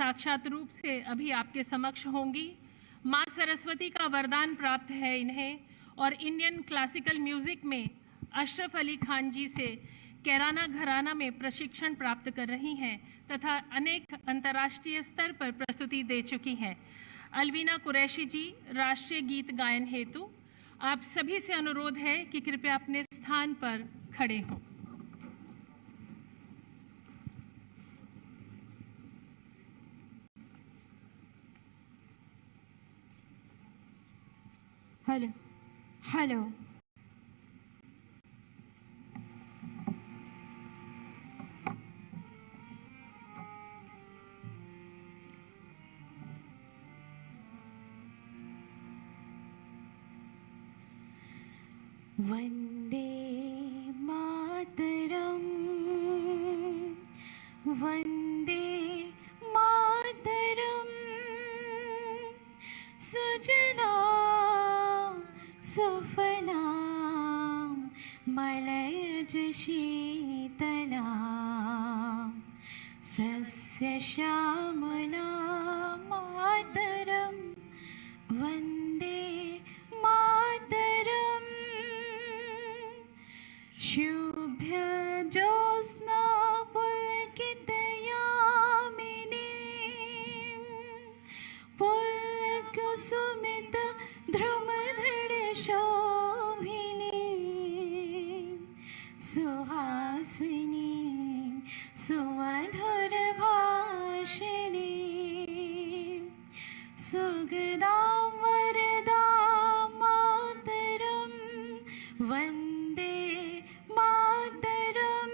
साक्षात रूप से अभी आपके समक्ष होंगी। माँ सरस्वती का वरदान प्राप्त है इन्हें और इंडियन क्लासिकल म्यूज़िक में अशरफ अली खान जी से कैराना घराना में प्रशिक्षण प्राप्त कर रही हैं तथा अनेक अंतर्राष्ट्रीय स्तर पर प्रस्तुति दे चुकी हैं। अलवीना कुरैशी जी, राष्ट्रीय गीत गायन हेतु आप सभी से अनुरोध है कि कृपया अपने स्थान पर खड़े हों। हेलो हेलो वंदे मातरम वंदे मातरम सुजला सुफला मलयज शीतला सस्य श्यामला मातरम वंदे मातरम शुभ्य ज्योत्स्ना पुलकितयामिनी पुलकुसुमित ध्रुमधर शोभिनी सुहासिनी सुमधुर भाषिणी सुगदा वरदा मातरम Vande Mataram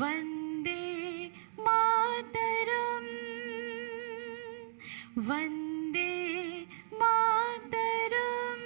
Vande Mataram Vande Mataram.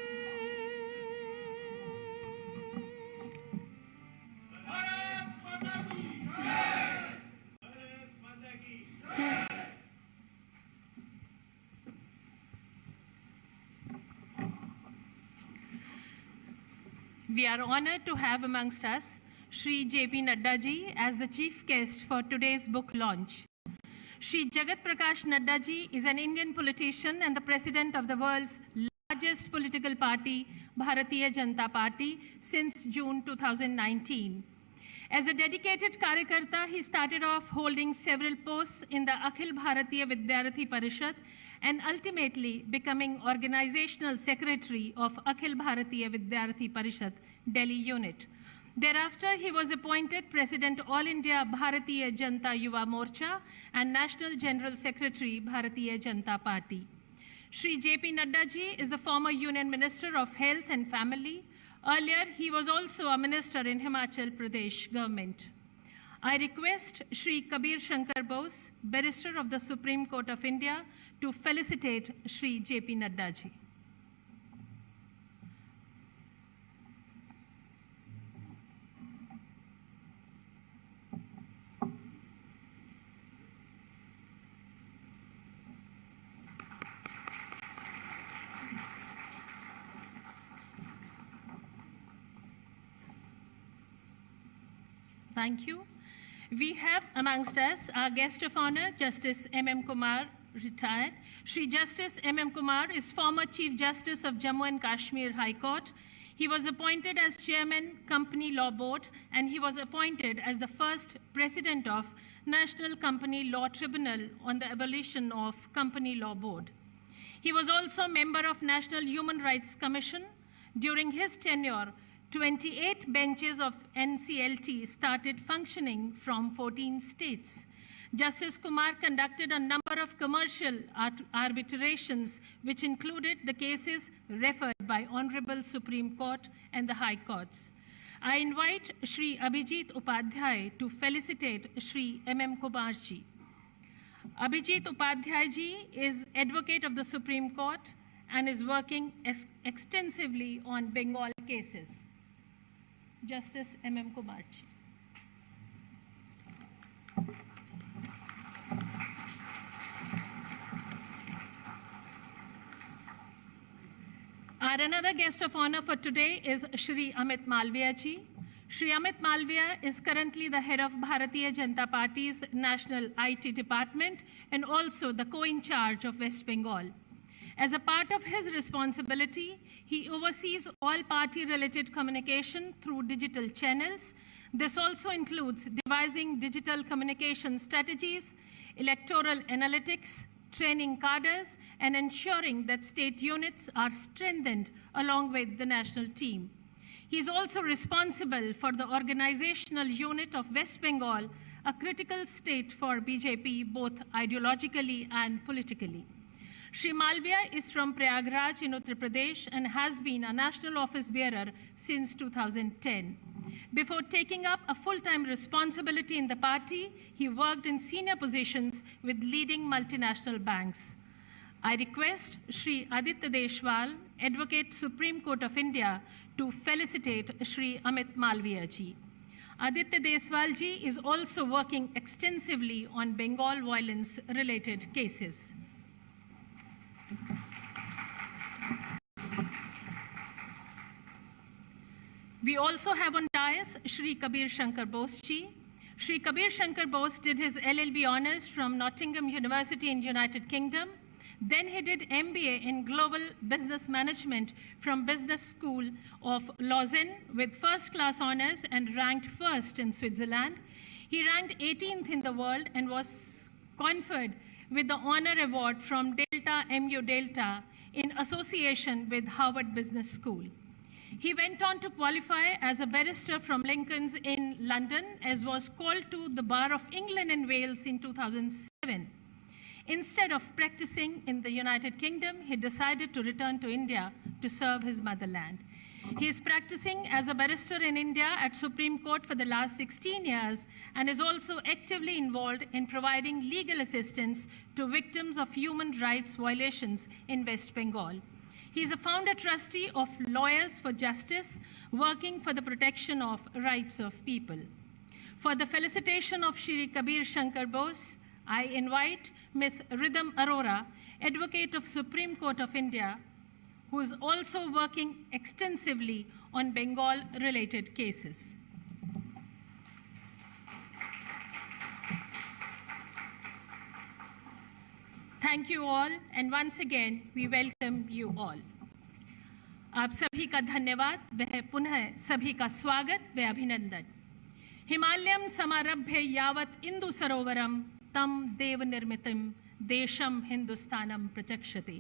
We are honored to have amongst us Shri J.P. Nadda ji as the chief guest for today's book launch. Shri Jagat Prakash Nadda ji is an Indian politician and the president of the world's largest political party, Bharatiya Janata Party, since June 2019. As a dedicated Karyakarta, he started off holding several posts in the Akhil Bharatiya Vidyarthi Parishad and ultimately becoming organizational secretary of Akhil Bharatiya Vidyarthi Parishad, Delhi unit. Thereafter, he was appointed President All India Bharatiya Janata Yuva Morcha and National General Secretary, Bharatiya Janata Party. Shri J.P. Nadda ji is the former Union Minister of Health and Family. Earlier, he was also a minister in Himachal Pradesh government. I request Shri Kabir Shankar Bose, Barrister of the Supreme Court of India, to felicitate Shri J.P. Nadda ji. Thank you. We have amongst us our guest of honor, Justice M.M. Kumar, retired. Shri Justice M.M. Kumar is former Chief Justice of Jammu and Kashmir High Court. He was appointed as Chairman, Company Law Board, and he was appointed as the first President of National Company Law Tribunal on the abolition of Company Law Board. He was also member of National Human Rights Commission. During his tenure, 28 benches of NCLT started functioning from 14 states. Justice Kumar conducted a number of commercial arbitrations, which included the cases referred by Honorable Supreme Court and the High Courts. I invite Shri Abhijit Upadhyay to felicitate Shri M.M. Kumar ji. Abhijit Upadhyay ji is advocate of the Supreme Court and is working extensively on Bengal cases. Justice M.M. Kumar ji. Our another guest of honor for today is Shri Amit Malviya ji. Shri Amit Malviya is currently the head of Bharatiya Janata Party's National IT Department and also the co-in-charge of West Bengal. As a part of his responsibility, he oversees all party-related communication through digital channels. This also includes devising digital communication strategies, electoral analytics, training cadres, and ensuring that state units are strengthened along with the national team. He is also responsible for the organizational unit of West Bengal, a critical state for BJP, both ideologically and politically. Shri Malviya is from Prayagraj in Uttar Pradesh and has been a national office bearer since 2010. Before taking up a full-time responsibility in the party, he worked in senior positions with leading multinational banks. I request Shri Aditya Deshwal, Advocate Supreme Court of India, to felicitate Shri Amit Malviya ji. Aditya Deshwal ji is also working extensively on Bengal violence-related cases. We also have on dais Shri Kabir Shankar Bose ji. Shri Kabir Shankar Bose did his LLB honors from Nottingham University in United Kingdom. Then he did MBA in Global Business Management from Business School of Lausanne with first-class honors and ranked first in Switzerland. He ranked 18th in the world and was conferred with the honor award from Delta MU Delta in association with Harvard Business School. He went on to qualify as a barrister from Lincoln's Inn, London, as was called to the Bar of England and Wales in 2007. Instead of practicing in the United Kingdom, he decided to return to India to serve his motherland. He is practicing as a barrister in India at Supreme Court for the last 16 years and is also actively involved in providing legal assistance to victims of human rights violations in West Bengal. He is a founder trustee of Lawyers for Justice, working for the protection of rights of people. For the felicitation of Shri Kabir Shankar Bose, I invite Ms. Rhythm Arora, Advocate of Supreme Court of India, who is also working extensively on Bengal-related cases. Thank you all, and once again, we welcome you all. आप सभी का धन्यवाद, वह पुनः सभी का स्वागत व अभिनंदन। हिमालयम समारभ्य यावत इंदु सरोवरम तम देव निर्मितम देशम हिंदुस्तानम प्रचक्षते।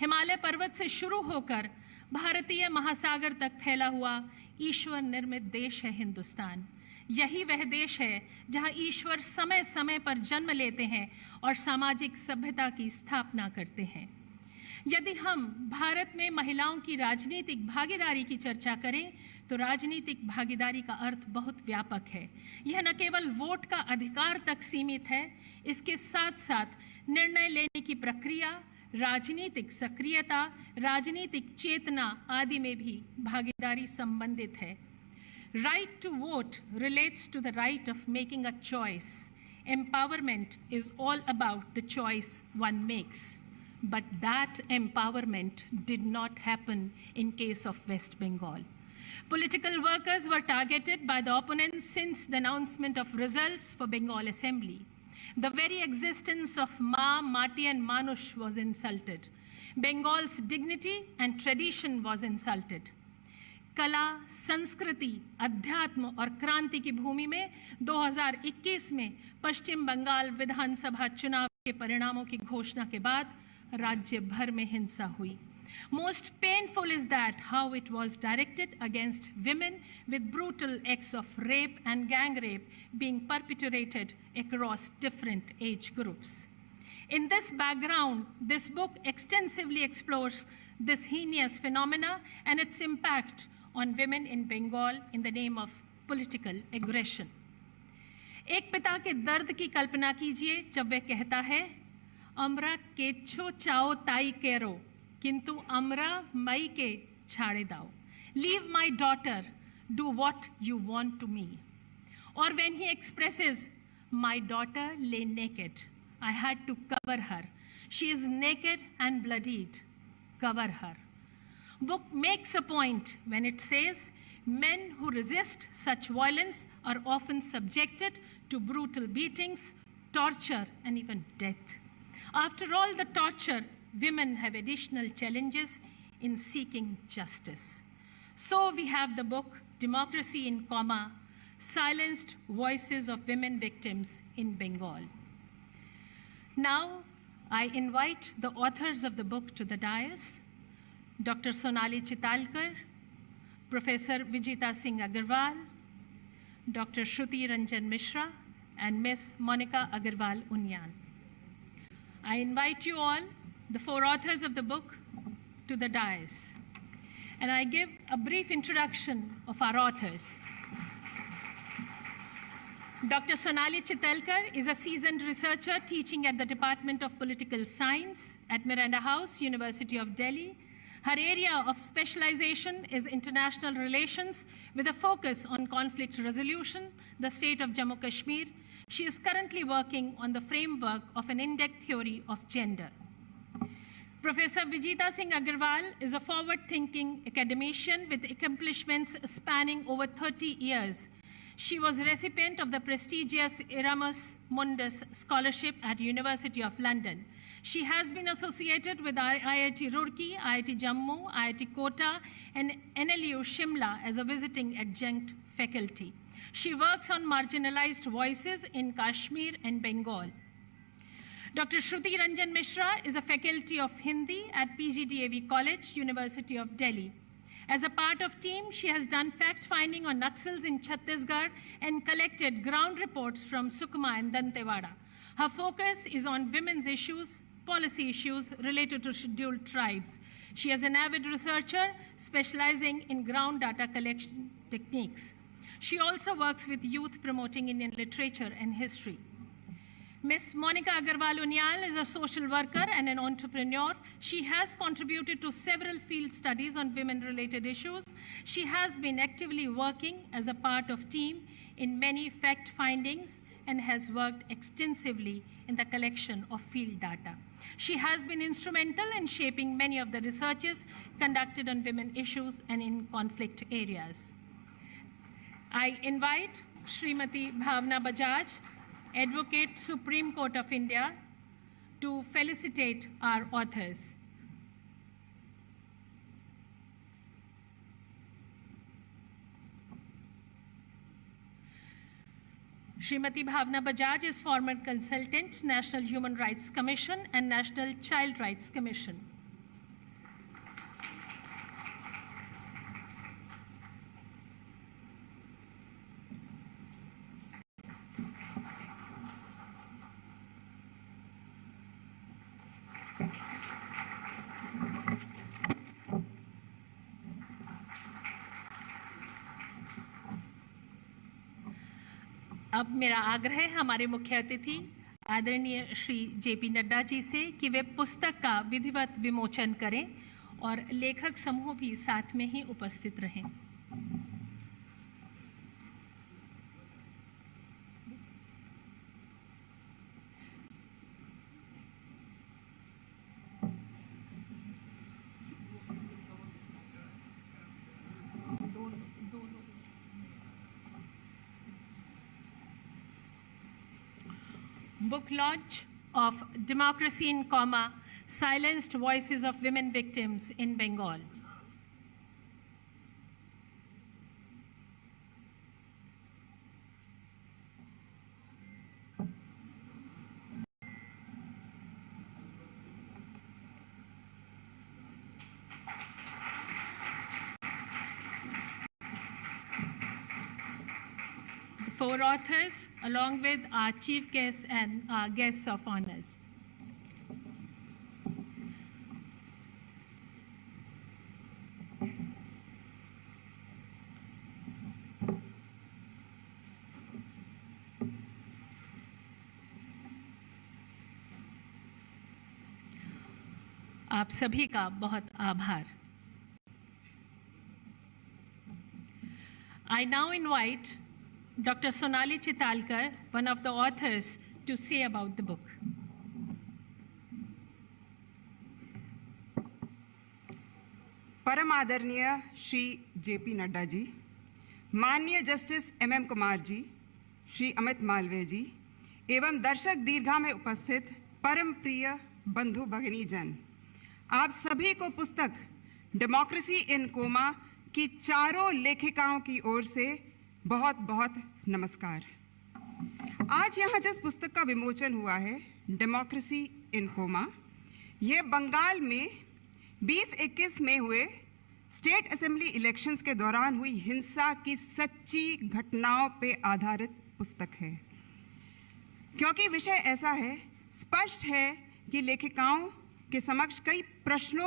हिमालय पर्वत से शुरू होकर भारतीय महासागर तक फैला हुआ ईश्वर निर्मित देश है हिंदुस्तान। यही वह देश है जहां ईश्वर समय समय पर जन्म लेते हैं और सामाजिक सभ्यता की स्थापना करते हैं। यदि हम भारत में महिलाओं की राजनीतिक भागीदारी की चर्चा करें तो राजनीतिक भागीदारी का अर्थ बहुत व्यापक है। यह न केवल वोट का अधिकार तक सीमित है, इसके साथ साथ निर्णय लेने की प्रक्रिया, राजनीतिक सक्रियता, राजनीतिक चेतना आदि में भी भागीदारी संबंधित है। Right to vote relates to the right of making a choice. Empowerment is all about the choice one makes. But that empowerment did not happen in case of West Bengal. Political workers were targeted by the opponents since the announcement of results for Bengal Assembly. The very existence of Ma, Mati and Manush was insulted. Bengal's dignity and tradition was insulted. कला, संस्कृति, अध्यात्म और क्रांति की भूमि में 2021 में पश्चिम बंगाल विधानसभा चुनाव के परिणामों की घोषणा के बाद राज्य भर में हिंसा हुई। Most painful is that how it was directed against women with brutal acts of rape and gang rape being perpetrated across different age groups. In this background, this book extensively explores this heinous phenomena and its impact on women in Bengal in the name of political aggression. एक पिता के दर्द की कल्पना कीजिए जब वह कहता है, अमरा केच्छो चाओ ताई केरो, किंतु अमरा मई के छाड़े दाओ. Leave my daughter, do what you want to me. Or when he expresses, my daughter lay naked, I had to cover her. She is naked and bloodied. Cover her. Book makes a point when it says, Men who resist such violence are often subjected to brutal beatings, torture, and even death. After all the torture, women have additional challenges in seeking justice. So we have the book, Democracy in Coma, Silenced Voices of Women Victims in Bengal. Now, I invite the authors of the book to the dais, Dr. Sonali Chitalkar, Professor Vijita Singh Agarwal, Dr. Shruti Ranjan Mishra, and Ms. Monica Agarwal Unyan. I invite you all, the four authors of the book, to the dais. And I give a brief introduction of our authors. Dr. Sonali Chitalkar is a seasoned researcher teaching at the Department of Political Science at Miranda House, University of Delhi. Her area of specialization is international relations with a focus on conflict resolution, the state of Jammu Kashmir. She is currently working on the framework of an in-depth theory of gender. Professor Vijita Singh Agarwal is a forward-thinking academician with accomplishments spanning over 30 years. She was a recipient of the prestigious Erasmus Mundus Scholarship at University of London. She has been associated with IIT Roorkee, IIT Jammu, IIT Kota, and NLU Shimla as a visiting adjunct faculty. She works on marginalized voices in Kashmir and Bengal. Dr. Shruti Ranjan Mishra is a faculty of Hindi at PGDAV College, University of Delhi. As a part of team, she has done fact-finding on Naxals in Chhattisgarh and collected ground reports from Sukma and Dantewada. Her focus is on women's issues, policy issues related to scheduled tribes. She is an avid researcher specializing in ground data collection techniques. She also works with youth promoting Indian literature and history. Ms. Monica Agarwal Unyal is a social worker and an entrepreneur. She has contributed to several field studies on women-related issues. She has been actively working as a part of team in many fact findings and has worked extensively in the collection of field data. She has been instrumental in shaping many of the researches conducted on women issues and in conflict areas. I invite Srimati Bhavna Bajaj, Advocate, Supreme Court of India, to felicitate our authors. Srimati Bhavna Bajaj is former consultant, National Human Rights Commission and National Child Rights Commission. अब मेरा आग्रह है हमारे मुख्य अतिथि आदरणीय Shri JP Nadda ji से कि वे पुस्तक का विधिवत विमोचन करें और लेखक समूह भी साथ में ही उपस्थित रहें। Book launch of Democracy in Coma, Silenced Voices of Women Victims in Bengal. Four authors, along with our chief guests and our guests of honors. आप सभी का बहुत आभार. I now invite Dr. Sonali Chitalkar, one of the authors, to say about the book. परम आदरणीय Shri JP Nadda ji, माननीय justice MM Kumar जी, श्री अमित मालवीय जी एवं दर्शक दीर्घा में उपस्थित परम प्रिय बंधु भगिनी जन, आप सभी को पुस्तक डेमोक्रेसी इन कोमा की चारों लेखिकाओं की ओर से बहुत बहुत नमस्कार। आज यहाँ जिस पुस्तक का विमोचन हुआ है, डेमोक्रेसी इन कोमा, यह बंगाल में 2021 में हुए स्टेट असेंबली इलेक्शंस के दौरान हुई हिंसा की सच्ची घटनाओं पे आधारित पुस्तक है। क्योंकि विषय ऐसा है, स्पष्ट है कि लेखिकाओं के समक्ष कई प्रश्न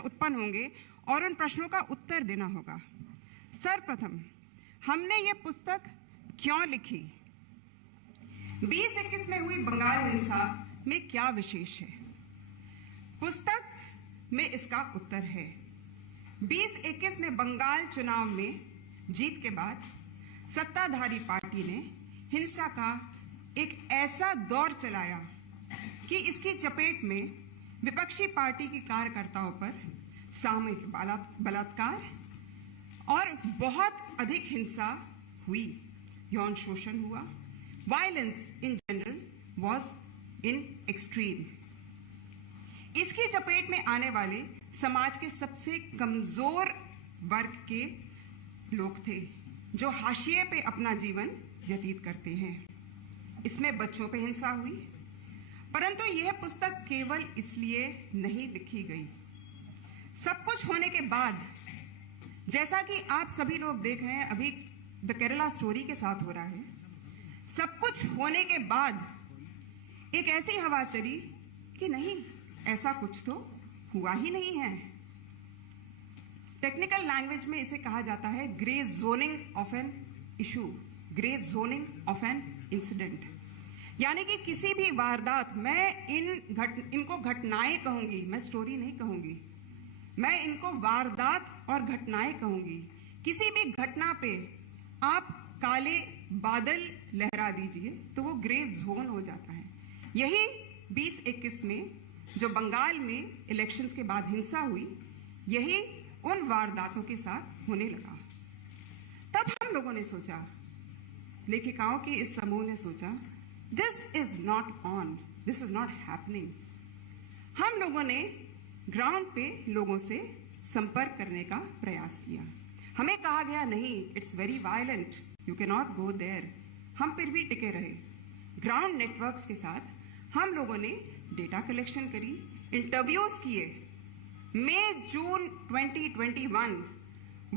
उत्पन्न होंगे और उन प्रश्नों का उत्तर देना होगा। सर्वप्रथम हमने ये पुस्तक क्यों लिखी? 2021 में हुई बंगाल हिंसा में क्या विशेष है? पुस्तक में इसका उत्तर है। 2021 में बंगाल चुनाव में जीत के बाद सत्ताधारी पार्टी ने हिंसा का एक ऐसा दौर चलाया कि इसकी चपेट में विपक्षी पार्टी की कार्यकर्ताओं पर सामूहिक बलात्कार और बहुत अधिक हिंसा हुई, यौन शोषण हुआ। Violence in general was in extreme. इसकी चपेट में आने वाले समाज के सबसे कमजोर वर्ग के लोग थे जो हाशिए पे अपना जीवन व्यतीत करते हैं। इसमें बच्चों पे हिंसा हुई, परंतु यह पुस्तक केवल इसलिए नहीं लिखी गई। सब कुछ होने के बाद, जैसा कि आप सभी लोग देख रहे हैं, अभी द केरला स्टोरी के साथ हो रहा है, सब कुछ होने के बाद एक ऐसी हवा चली कि नहीं, ऐसा कुछ तो हुआ ही नहीं है। टेक्निकल लैंग्वेज में इसे कहा जाता है grey zoning of an issue, grey zoning of an incident. यानी कि किसी भी वारदात, मैं इनको घटनाएं कहूंगी, मैं स्टोरी नहीं कहूंगी, मैं इनको वारदात और घटनाएं कहूंगी। किसी भी घटना पे आप काले बादल लहरा दीजिए तो वो ग्रे जोन हो जाता है। यही 2021 में जो बंगाल में इलेक्शंस के बाद हिंसा हुई, यही उन वारदातों के साथ होने लगा। तब हम लोगों ने सोचा, लेखिकाओं के इस समूह ने सोचा, this is not on, this is not happening. हम लोगों ने ग्राउंड पे लोगों से संपर्क करने का प्रयास किया। हमें कहा गया नहीं, it's very violent, you can not go there. हम फिर भी टिके रहे। ग्राउंड नेटवर्क्स के साथ हम लोगों ने डेटा कलेक्शन करी, इंटरव्यूज किए। May-June 2021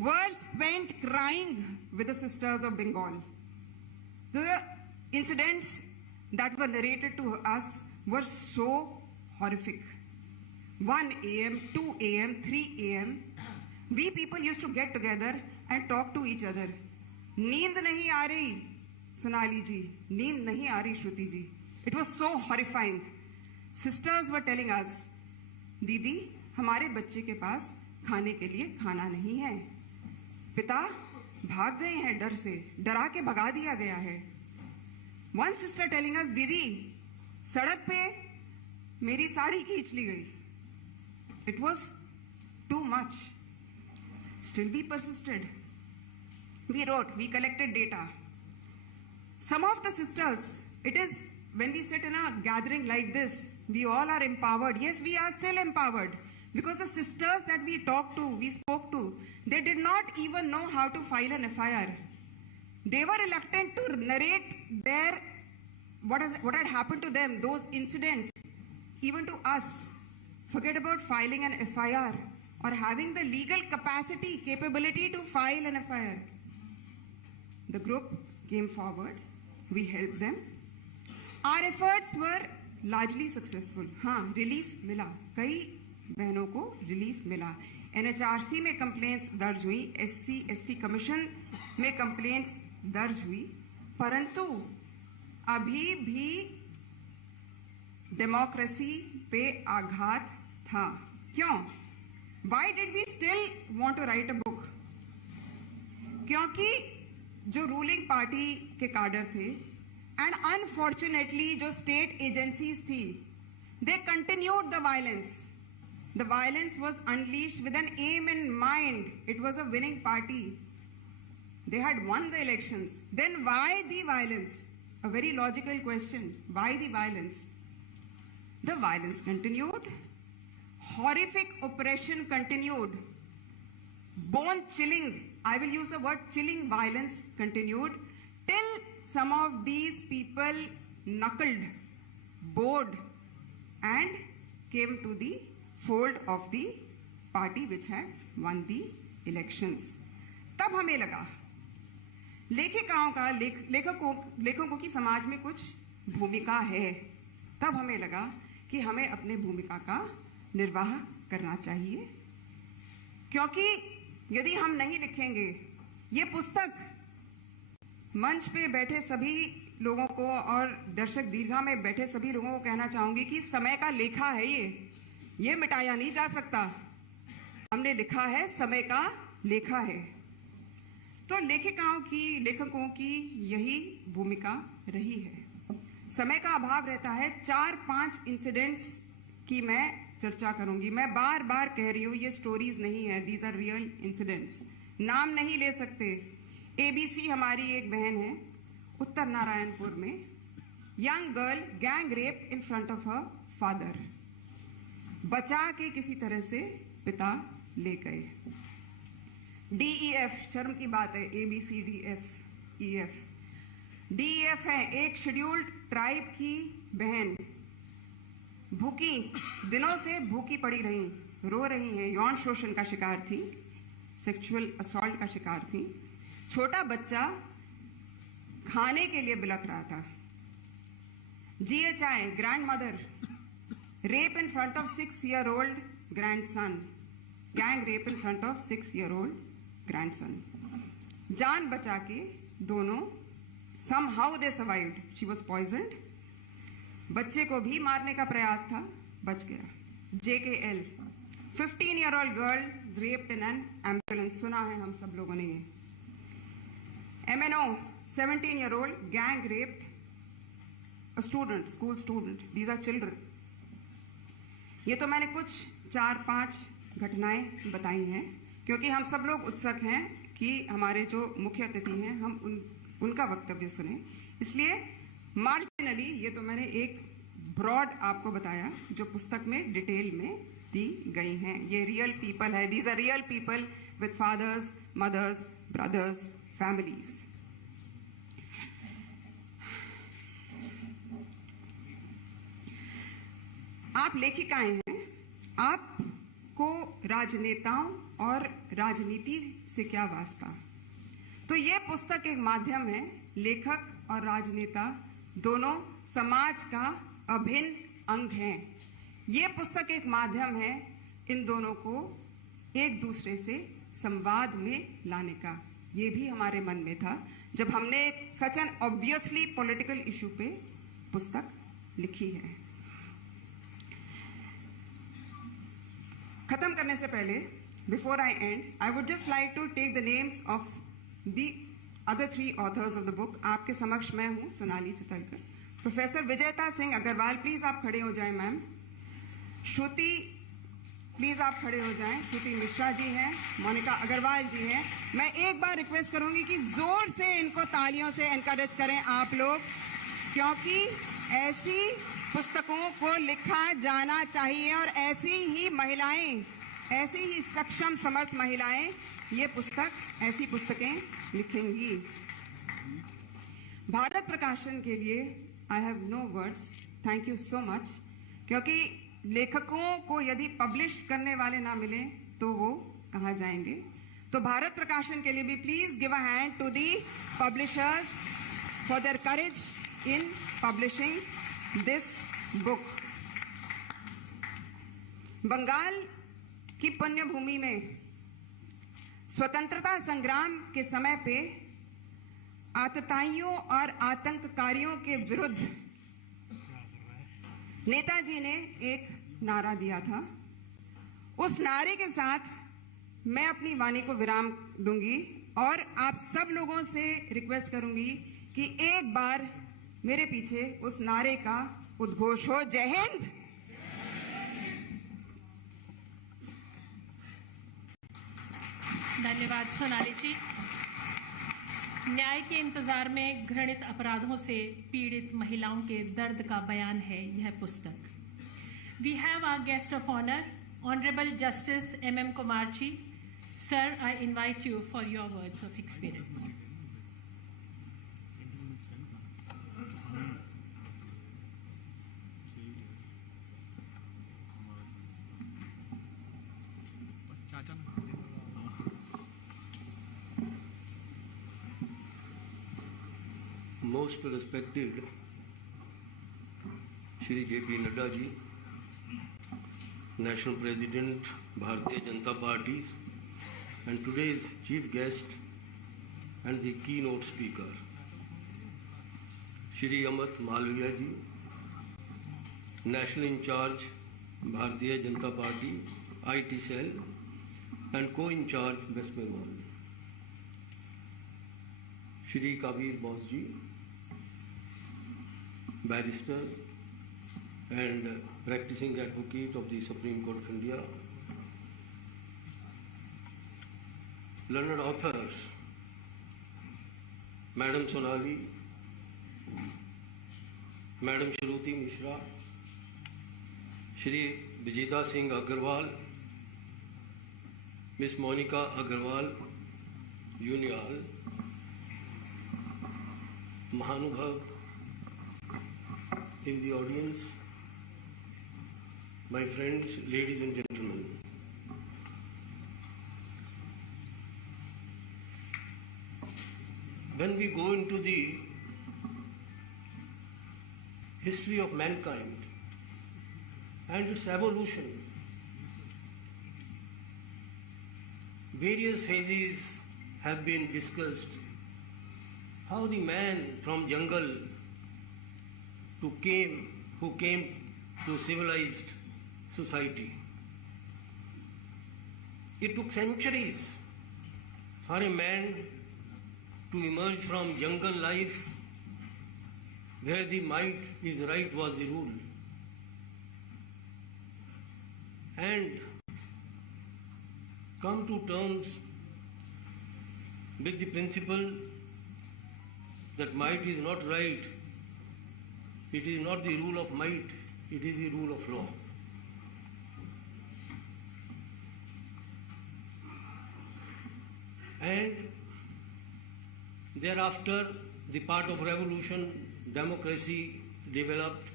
were spent crying with the sisters of Bengal. The incidents that were narrated to us were so horrific. 1 a.m., 2 a.m., 3 a.m. We people used to get together and talk to each other. नींद नहीं आ रही सोनाली जी, नींद नहीं आ रही श्रुति जी. It was so horrifying. Sisters were telling us, दीदी हमारे बच्चे के पास खाने के लिए खाना नहीं है, पिता भाग गए हैं डर से, डरा के भगा दिया गया है। One sister telling us, दीदी सड़क पे मेरी साड़ी खींच ली गई। It was too much. Still we persisted. We wrote, we collected data. Some of the sisters, it is when we sit in a gathering like this, we all are empowered. Yes, we are still empowered. Because the sisters that we talked to, we spoke to, they did not even know how to file an FIR. They were reluctant to narrate what had happened to them, those incidents, even to us. Forget about filing an FIR or having the legal capability to file an FIR. The group came forward, we helped them. Our efforts were largely successful. हाँ, relief मिला, कई बहनों को relief मिला। NHRC में complaints दर्ज हुई, SC/ST commission में कंप्लेंट्स दर्ज हुई, परंतु अभी भी डेमोक्रेसी पे आघात था। क्यों? Why did we still want to write a book? क्योंकि जो रूलिंग पार्टी के काडर थे एंड अनफॉर्चुनेटली जो स्टेट एजेंसीज थी, they continued the violence, The violence was unleashed with an aim in mind. It was a winning party. They had won the elections. Then why the violence? A very logical question. Why the violence? The violence continued. Horrific oppression continued. Bone-chilling, I will use the word chilling violence continued till some of these people knuckled, bowed, and came to the fold of the party which had won the elections. तब हमें लगा लेखिकाओं का लेखकों की समाज में कुछ भूमिका है. तब हमें लगा कि हमें अपने भूमिका का निर्वाह करना चाहिए, क्योंकि यदि हम नहीं लिखेंगे, ये पुस्तक मंच पे बैठे सभी लोगों को और दर्शक दीर्घा में बैठे सभी लोगों को कहना चाहूंगी कि समय का लेखा है ये मिटाया नहीं जा सकता. हमने लिखा है, समय का लेखा है. तो लेखकों की यही भूमिका रही है. समय का अभाव रहता है. 4-5 इंसिडेंट्स की मैं चर्चा करूंगी. मैं बार बार कह रही हूं, ये स्टोरीज नहीं है, दीज आर रियल इंसिडेंट्स. नाम नहीं ले सकते. एबीसी हमारी एक बहन है, उत्तर नारायणपुर में. Young girl gang rape in front of her father. बचा के किसी तरह से पिता ले गए. DEF, शर्म की बात है, ABCDFEF. DEF है, एक शेड्यूल्ड ट्राइब की बहन, भूखी, दिनों से भूखी पड़ी रही, रो रही हैं, यौन शोषण का शिकार थी, सेक्सुअल असॉल्ट का शिकार थी. छोटा बच्चा खाने के लिए बिलख रहा था. GHI, grand mother, rape in front of 6-year-old grandson. Gang rape in front of 6-year-old grandson. जान बचा के दोनों, somehow they survived. She was poisoned. बच्चे को भी मारने का प्रयास था, बच गया. JKL, 15-year-old girl raped in an ambulance. सुना है हम सब लोगों ने ये. MNO, 17-year-old gang raped a student, school student. These are children. ये तो मैंने कुछ 4-5 घटनाएं बताई हैं, क्योंकि हम सब लोग उत्सुक हैं कि हमारे जो मुख्य अतिथि हैं हम उनका वक्तव्य सुने. इसलिए मार्जिनली ये तो मैंने एक ब्रॉड आपको बताया जो पुस्तक में डिटेल में दी गई हैं. ये रियल पीपल है. These are real people with fathers, mothers, brothers, families. आप लेखिकाएं हैं, आपको राजनेताओं और राजनीति से क्या वास्ता? तो ये पुस्तक एक माध्यम है. लेखक और राजनेता दोनों समाज का अभिन्न अंग हैं. ये पुस्तक एक माध्यम है इन दोनों को एक दूसरे से संवाद में लाने का. ये भी हमारे मन में था जब हमने such an obviously political issue पे पुस्तक लिखी है. खत्म करने से पहले, before I end, I would just like to take the names of the other 3 authors of the book. आपके समक्ष मैं हूं, सोनाली चितलकर, प्रोफेसर विजयता सिंह अग्रवाल, प्लीज आप खड़े हो जाएं मैम. श्रुति, प्लीज आप खड़े हो जाएं. श्रुति मिश्रा जी हैं, मोनिका अग्रवाल जी हैं. मैं एक बार रिक्वेस्ट करूंगी कि जोर से इनको तालियों से एनकरेज करें आप लोग, क्योंकि ऐसी पुस्तकों को लिखा जाना चाहिए और ऐसी ही महिलाएं, ऐसी ही सक्षम समर्थ महिलाएं ये पुस्तक, ऐसी पुस्तकें लिखेंगी. भारत प्रकाशन के लिए I have no words. Thank you so much. क्योंकि लेखकों को यदि पब्लिश करने वाले ना मिले तो वो कहाँ जाएंगे. तो भारत प्रकाशन के लिए भी please give a hand to the publishers for their courage in publishing this book. Bengal की पुण्य भूमि में स्वतंत्रता संग्राम के समय पे आतताइयों और आतंककारियों के विरुद्ध नेताजी ने एक नारा दिया था. उस नारे के साथ मैं अपनी वाणी को विराम दूंगी और आप सब लोगों से रिक्वेस्ट करूंगी कि एक बार मेरे पीछे उस नारे का उद्घोष हो. जय हिंद. धन्यवाद सोनाली जी। न्याय के इंतजार में घृणित अपराधों से पीड़ित महिलाओं के दर्द का बयान है यह पुस्तक। We have our guest of honour, honourable justice MM Kumar ji. Sir, I invite you for your words of experience. Most respected Shri J.P. Nadda ji, National President, Bharatiya Janata Party, and today's chief guest and the keynote speaker, Shri Amit Malviya ji, National in charge, Bharatiya Janata Party, IT cell, and co-in charge, West Bengal, Shri Kabir Bose ji, barrister and practicing advocate of the Supreme Court of India, learned authors, Madam Sonali, Madam Shruti Mishra, Shri Vijita Singh Agarwal, Miss Monica Agarwal, Unial, Mahanubhav in the audience, my friends, ladies and gentlemen. When we go into the history of mankind and its evolution, various phases have been discussed. How the man from jungle who came to civilized society. It took centuries for a man to emerge from jungle life where the might is right was the rule, and come to terms with the principle that might is not right. It is not the rule of might, it is the rule of law. And thereafter, the part of revolution, democracy developed,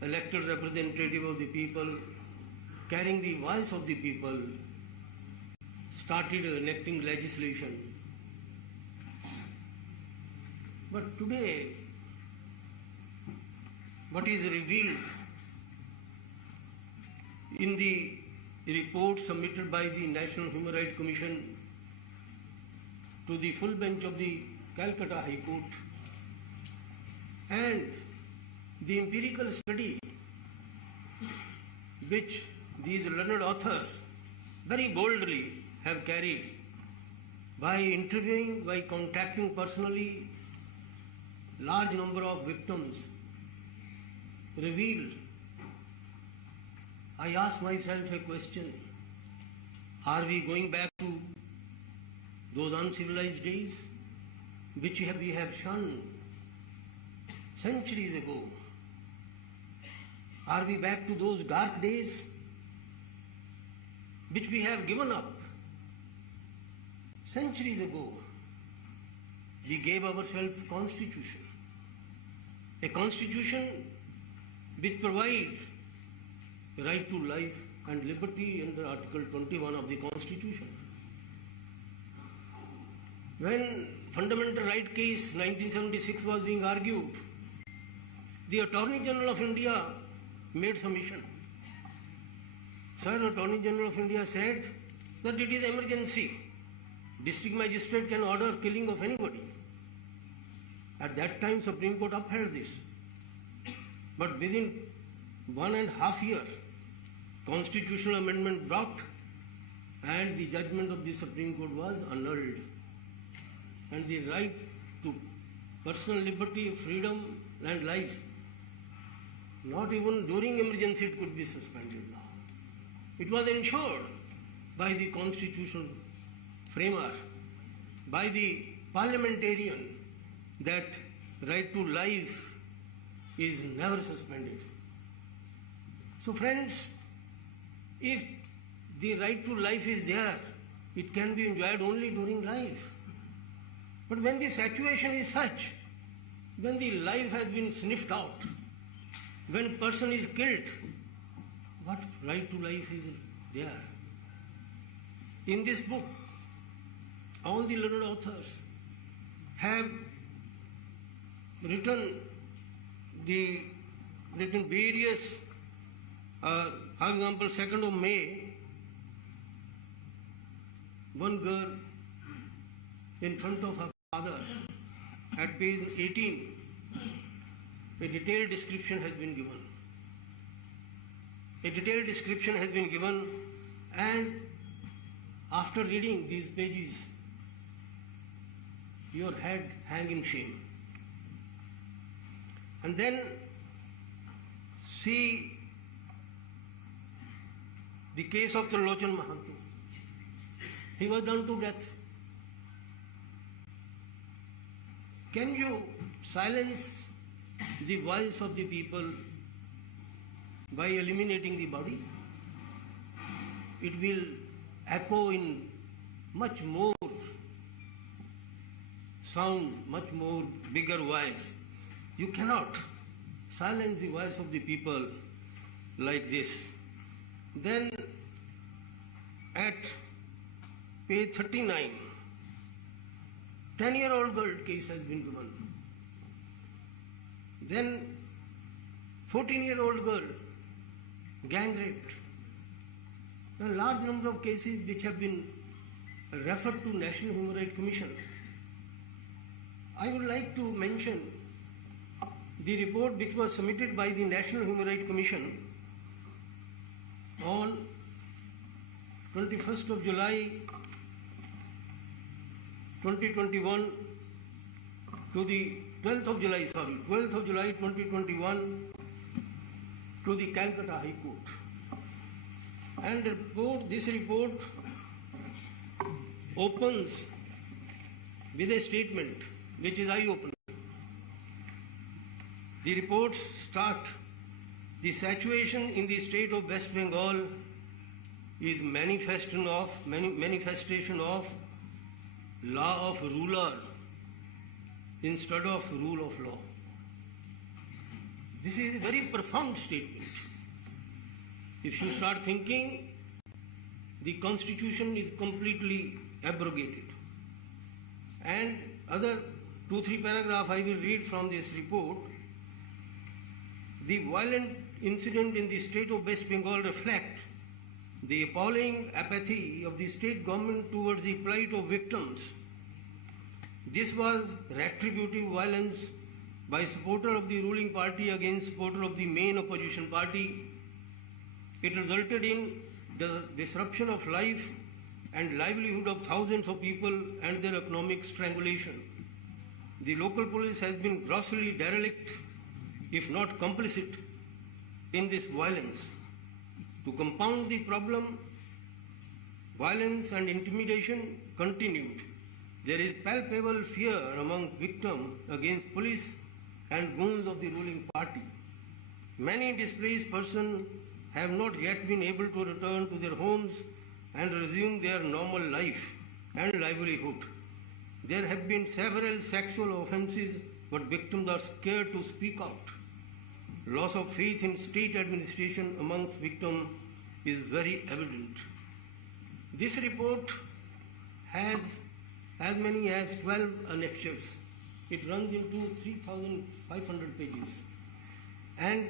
elected representative of the people, carrying the voice of the people, started enacting legislation. But today, what is revealed in the report submitted by the National Human Rights Commission to the full bench of the Calcutta High Court, and the empirical study which these learned authors very boldly have carried by interviewing, by contacting personally large number of victims, reveal, I ask myself a question: are we going back to those uncivilized days which we have shunned centuries ago? Are we back to those dark days which we have given up centuries ago? We gave ourselves constitution, a constitution which provides the right to life and liberty under Article 21 of the Constitution. When Fundamental Right case 1976 was being argued, the Attorney General of India made submission. Sir, Attorney General of India said that it is emergency. District magistrate can order killing of anybody. At that time, Supreme Court upheld this. But within 1.5 years, constitutional amendment brought, and the judgment of the Supreme Court was annulled. And the right to personal liberty, freedom and life, not even during emergency it could be suspended now. It was ensured by the constitutional framer, by the parliamentarian, that right to life is never suspended. So friends, if the right to life is there, it can be enjoyed only during life. But when the situation is such, when the life has been sniffed out, when person is killed, what right to life is there? In this book, all the learned authors have written various, for example, 2nd of May, one girl in front of her father, at page 18, a detailed description has been given. A detailed description has been given, and after reading these pages, your head hang in shame. And then see the case of Lochan Mahantu. He was done to death. Can you silence the voice of the people by eliminating the body? It will echo in much more sound, much more bigger voice. You cannot silence the voice of the people like this. Then at page 39, 10-year-old girl case has been given. Then 14-year-old girl gang raped. A large number of cases which have been referred to National Human Rights Commission. I would like to mention the report which was submitted by the National Human Rights Commission on 21st of July 2021 to the 12th of July 2021 to the Calcutta High Court. And this report opens with a statement which is eye-opening. The report starts, the situation in the state of West Bengal is manifestation of law of ruler instead of rule of law. This is a very profound statement. If you start thinking, the constitution is completely abrogated. And other 2-3 paragraphs I will read from this report. The violent incident in the state of West Bengal reflect the appalling apathy of the state government towards the plight of victims. This was retributive violence by supporter of the ruling party against supporter of the main opposition party. It resulted in the disruption of life and livelihood of thousands of people and their economic strangulation. The local police has been grossly derelict, if not complicit, in this violence. To compound the problem, violence and intimidation continued. There is palpable fear among victims against police and goons of the ruling party. Many displaced persons have not yet been able to return to their homes and resume their normal life and livelihood. There have been several sexual offenses, but victims are scared to speak out. Loss of faith in state administration amongst victims is very evident. This report has as many as 12 annexures. It runs into 3,500 pages. And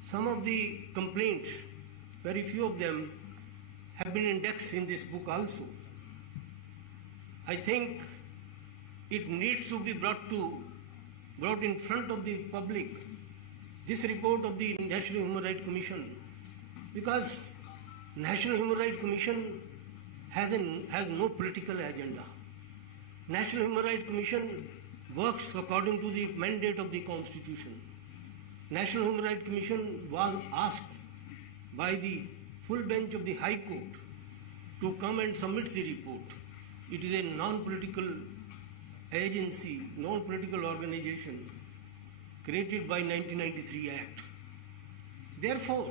some of the complaints, very few of them, have been indexed in this book also. I think it needs to be brought in front of the public, this report of the National Human Rights Commission, because National Human Rights Commission has no political agenda. National Human Rights Commission works according to the mandate of the Constitution. National Human Rights Commission was asked by the full bench of the High Court to come and submit the report. It is a non-political agency, non-political organization created by 1993 Act. Therefore,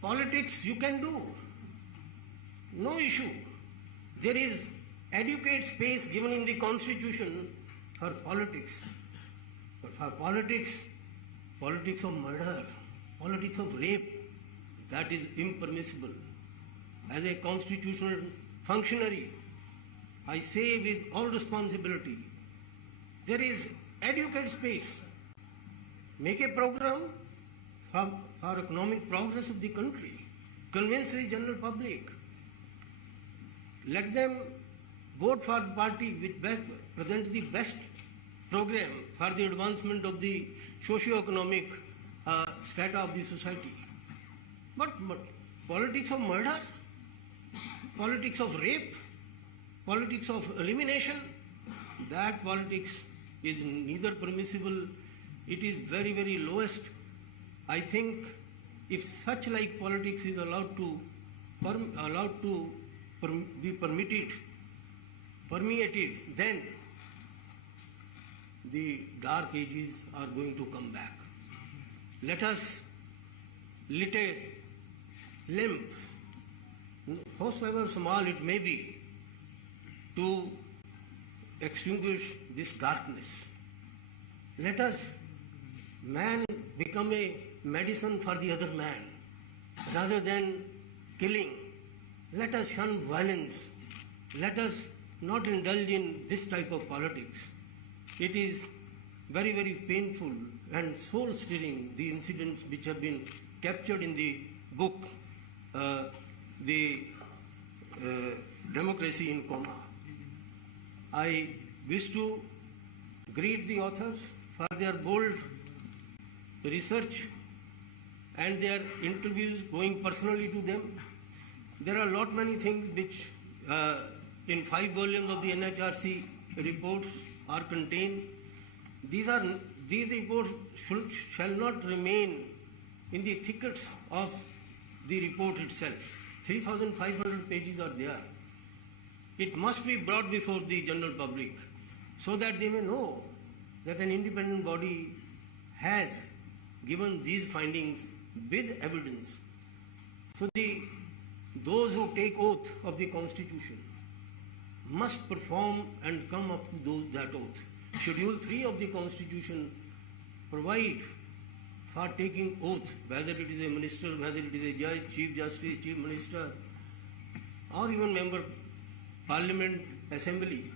politics you can do, no issue. There is adequate space given in the Constitution for politics. But for politics, politics of murder, politics of rape, that is impermissible. As a constitutional functionary, I say with all responsibility, there is adequate space. Make a program for economic progress of the country. Convince the general public. Let them vote for the party which presents the best program for the advancement of the socio-economic strata of the society. But politics of murder, politics of rape, politics of elimination, that politics is neither permissible, it is very, very lowest. I think if such like politics is allowed to be permeated, then the dark ages are going to come back. Let us lit a lamp, howsoever small it may be, to extinguish this darkness. Let us, man, become a medicine for the other man, rather than killing. Let us shun violence. Let us not indulge in this type of politics. It is very, very painful and soul-stirring, the incidents which have been captured in the book, Democracy in Coma. I wish to greet the authors for their bold research and their interviews going personally to them. There are many things which in 5 volumes of the NHRC reports are contained. These reports shall not remain in the thickets of the report itself. 3,500 pages are there. It must be brought before the general public so that they may know that an independent body has given these findings with evidence. So those who take oath of the Constitution must perform and come up to that oath. Schedule 3 of the Constitution provide for taking oath, whether it is a minister, whether it is a judge, chief justice, chief minister, or even member parliament, assembly.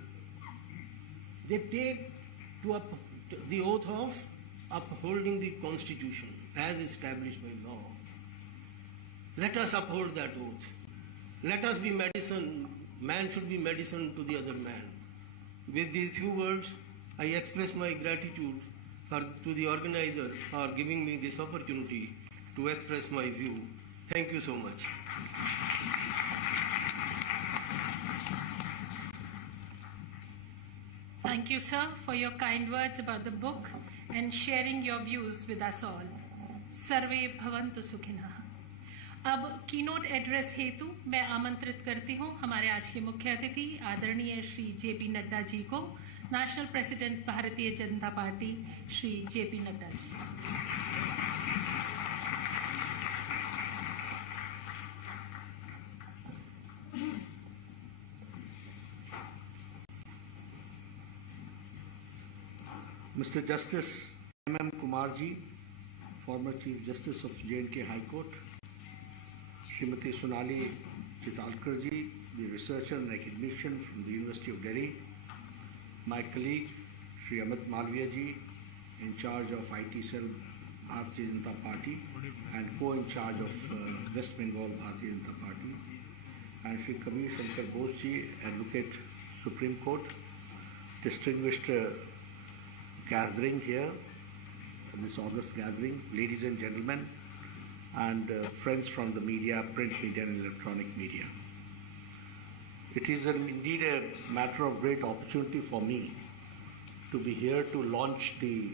They take the oath of upholding the Constitution as established by law. Let us uphold that oath. Let us be medicine. Man should be medicine to the other man. With these few words, I express my gratitude to the organizer for giving me this opportunity to express my view. Thank you so much. Thank you, sir, for your kind words about the book and sharing your views with us all. Sarve bhavantu sukhinah. अब keynote address हेतु मैं आमंत्रित करती हूं हमारे आज के मुख्य अतिथि आदरणीय श्री जेपी नड्डा जी को, national president Bharatiya Janata party Shri JP Nadda ji. Mr. Justice M.M. Kumarji, former Chief Justice of J&K High Court, Srimati Sonali Chitalkarji, the researcher and academician from the University of Delhi, my colleague Sri Amit Malviya in charge of IT cell Bharatiya Janata Party and co-in charge of West Bengal Bharatiya Janata Party, and Sri Kabir Shankar Bose Advocate Supreme Court, distinguished gathering here, this august gathering, ladies and gentlemen, and friends from the media, print media and electronic media. It is indeed a matter of great opportunity for me to be here to launch the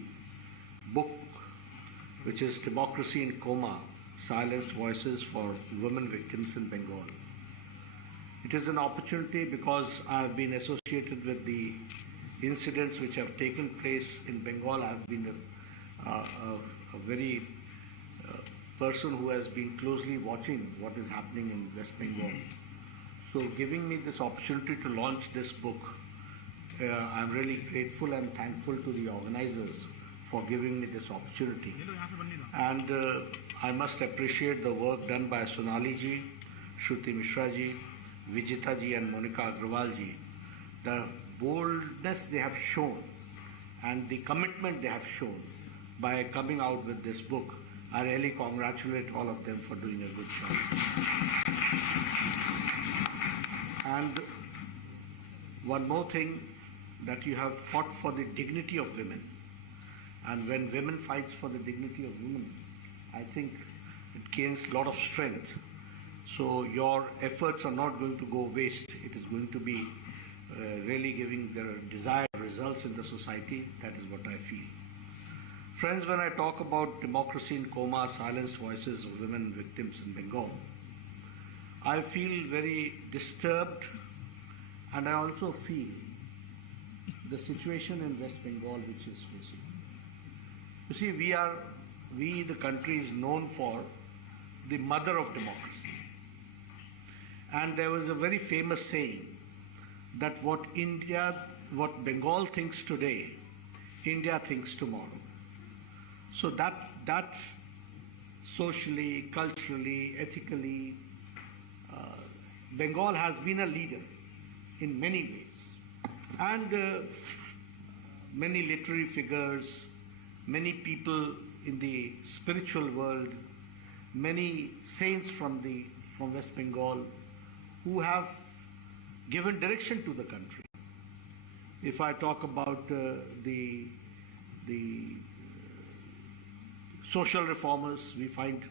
book, which is Democracy in Coma, Silenced Voices for Women Victims in Bengal. It is an opportunity because I have been associated with the incidents which have taken place in Bengal. I have been a very person who has been closely watching what is happening in West Bengal. So giving me this opportunity to launch this book, I'm really grateful and thankful to the organizers for giving me this opportunity. And I must appreciate the work done by Sonali ji, Shruti Mishra ji, Vijita ji and Monica Agrawal ji. The boldness they have shown and the commitment they have shown by coming out with this book, I really congratulate all of them for doing a good job. And one more thing, that you have fought for the dignity of women. And when women fights for the dignity of women, I think it gains a lot of strength. So your efforts are not going to go waste. It is going to be really giving the desired results in the society. That is what I feel. Friends, when I talk about democracy in Coma, silenced voices of women victims in Bengal, I feel very disturbed, and I also feel the situation in West Bengal which is facing. You see, we the country is known for the mother of democracy. And there was a very famous saying that what Bengal thinks today, India thinks tomorrow. So that socially, culturally, ethically, Bengal has been a leader in many ways. And many literary figures, many people in the spiritual world, many saints from West Bengal who have given direction to the country. If I talk about the social reformers, we find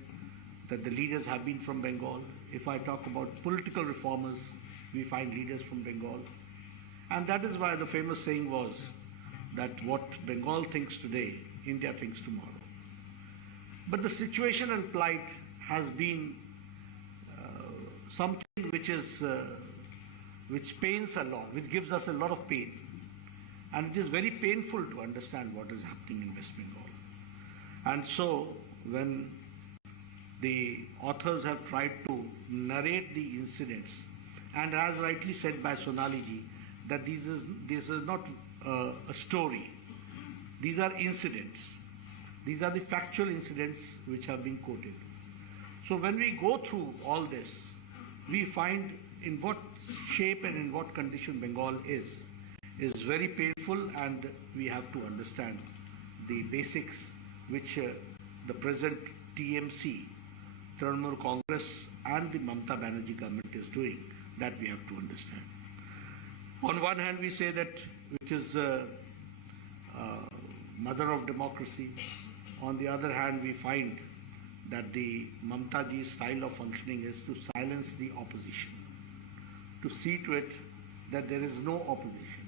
that the leaders have been from Bengal. If I talk about political reformers, we find leaders from Bengal. And that is why the famous saying was that what Bengal thinks today, India thinks tomorrow. But the situation and plight has been something which pains a lot, which gives us a lot of pain. And it is very painful to understand what is happening in West Bengal. And so when the authors have tried to narrate the incidents, and as rightly said by Sonali ji, that this is not a story. These are incidents. These are the factual incidents which have been quoted. So when we go through all this, we find in what shape and in what condition Bengal is very painful, and we have to understand the basics which the present TMC, Trinamool Congress, and the Mamata Banerjee government is doing, that we have to understand. On one hand, we say that it is mother of democracy. On the other hand, we find that the Mamata ji's style of functioning is to silence the opposition, to see to it that there is no opposition.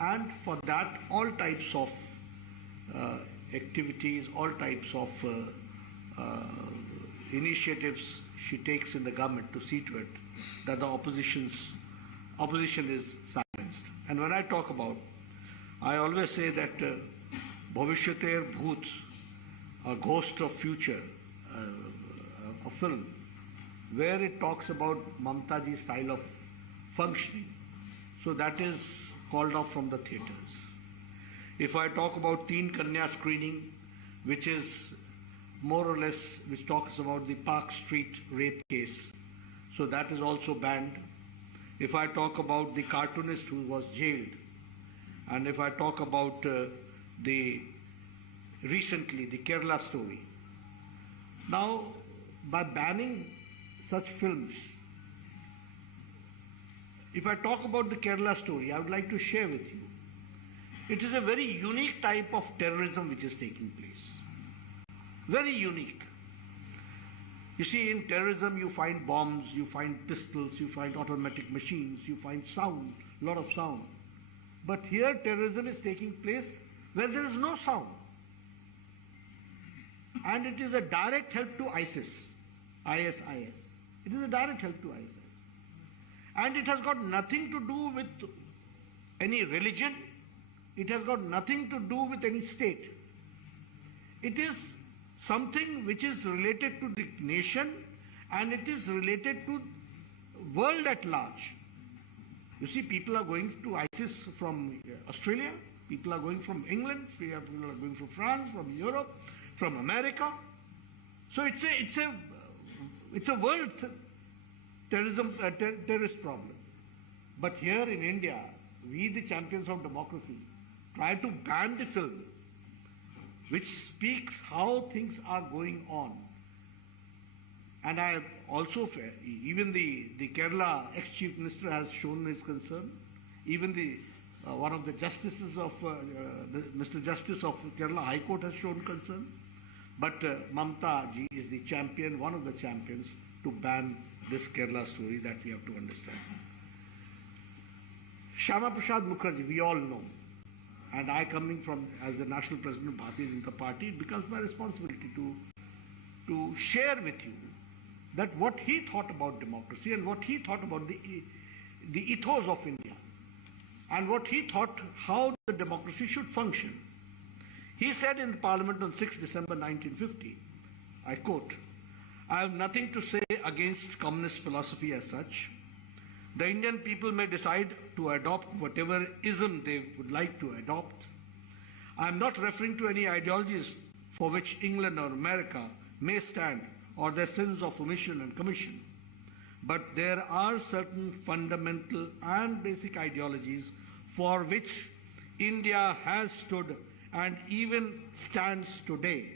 And for that, all types of activities, all types of initiatives she takes in the government to see to it that the opposition is silenced. And when I talk about, I always say that Bhavishyater Bhoot, a ghost of future, a film, where it talks about Mamata ji's style of functioning. So that is called off from the theatres. If I talk about Teen Kanya screening, which is more or less, which talks about the Park Street rape case, so that is also banned. If I talk about the cartoonist who was jailed, and if I talk about recently the Kerala story. Now, by banning such films, if I talk about the Kerala story, I would like to share with you. It is a very unique type of terrorism which is taking place. Very unique. You see, in terrorism you find bombs, you find pistols, you find automatic machines, you find sound, a lot of sound. But here terrorism is taking place where there is no sound. and it is a direct help to ISIS. It is a direct help to ISIS. And it has got nothing to do with any religion. It has got nothing to do with any state. It is something which is related to the nation, and it is related to world at large. You see, people are going to ISIS from Australia, people are going from England, people are going from France, from Europe, from America. So it's a world terrorist problem. But here in India, we, the champions of democracy, try to ban the film, which speaks how things are going on. And I have also, even the Kerala ex-chief minister has shown his concern. Even one of the justices of, Mr. Justice of Kerala High Court has shown concern. But Mamta ji is the champion, one of the champions, to ban this Kerala story that we have to understand. Shyama Prasad Mukherjee, we all know. And I, coming from as the national president of Bharatiya Janata Party, it becomes my responsibility to share with you that what he thought about democracy and what he thought about the ethos of India and what he thought how the democracy should function. He said in the Parliament on 6 December 1950, I quote, "I have nothing to say against communist philosophy as such. The Indian people may decide to adopt whatever ism they would like to adopt. I am not referring to any ideologies for which England or America may stand or their sins of omission and commission. But there are certain fundamental and basic ideologies for which India has stood and even stands today.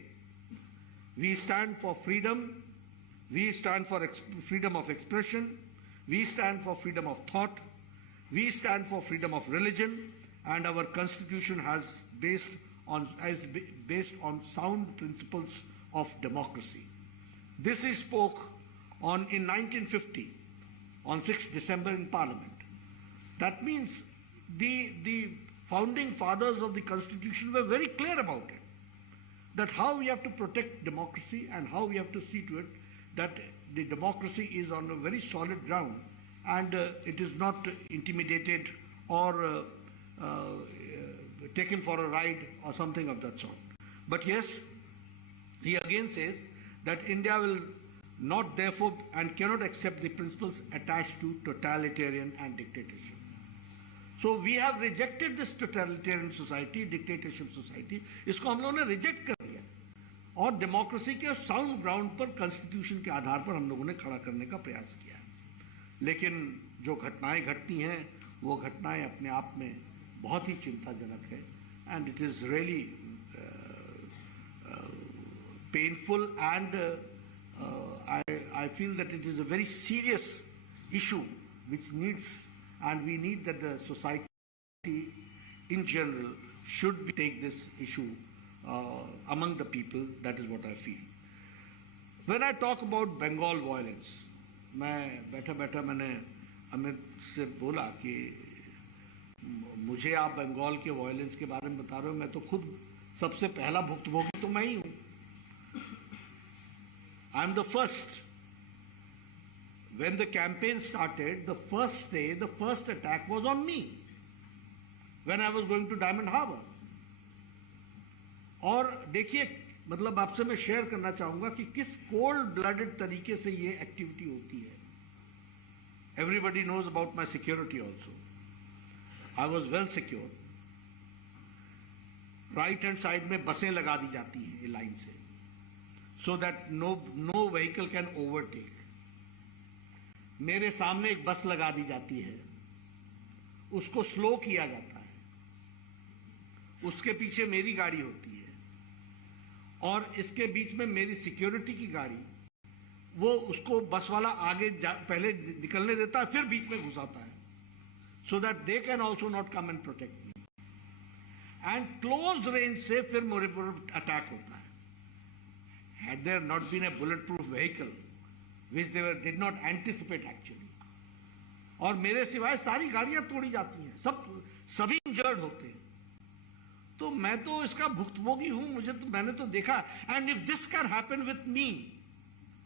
We stand for freedom, we stand for freedom of expression, we stand for freedom of thought, we stand for freedom of religion, and our constitution is based on sound principles of democracy." This he spoke in 1950, on 6th December in Parliament. That means the founding fathers of the Constitution were very clear about it, that how we have to protect democracy and how we have to see to it that the democracy is on a very solid ground and it is not intimidated or taken for a ride or something of that sort. But yes, he again says that India will not therefore and cannot accept the principles attached to totalitarian and dictatorship. So we have rejected this totalitarian society, dictatorship society. इसको हम लोगों ने reject कर दिया और democracy के sound ground पर constitution के आधार पर हम लोगों ने खड़ा करने का प्रयास किया। लेकिन जो घटनाएं घटती हैं वो घटनाएं अपने आप में बहुत ही चिंताजनक है and it is really painful and I feel that it is a very serious issue which needs, and we need that the society in general should take this issue among the people. That is what I feel. When I talk about Bengal violence, मैं बैठा मैंने अमित से बोला कि मुझे आप बंगाल के violence के बारे में बता रहे हो, मैं तो खुद सबसे पहला भुक्तभोगी तो मैं ही हूँ. I am the first. When the campaign started, the first day, the first attack was on me when I was going to Diamond Harbour. और देखिए, मतलब आपसे मैं शेयर करना चाहूंगा कि किस कोल्ड ब्लडेड तरीके से ये एक्टिविटी होती है. Everybody knows about my security also. I was well secured. Right hand side में बसें लगा दी जाती हैं ये लाइन से, so that no vehicle can overtake. मेरे सामने एक बस लगा दी जाती है, उसको स्लो किया जाता है, उसके पीछे मेरी गाड़ी होती है और इसके बीच में मेरी सिक्योरिटी की गाड़ी, वो उसको बस वाला आगे पहले निकलने देता है, फिर बीच में घुसाता है, so that they can also not come and protect me. And close range से फिर मेरे पर अटैक होता है. Had there not been a bulletproof vehicle, which they did not anticipate actually, और मेरे सिवाय सारी गाड़ियां तोड़ी जाती हैं, सभी इंजर्ड होते हैं. तो मैं तो इसका भुक्तभोगी हूं, मैंने तो देखा। And if this can happen with me,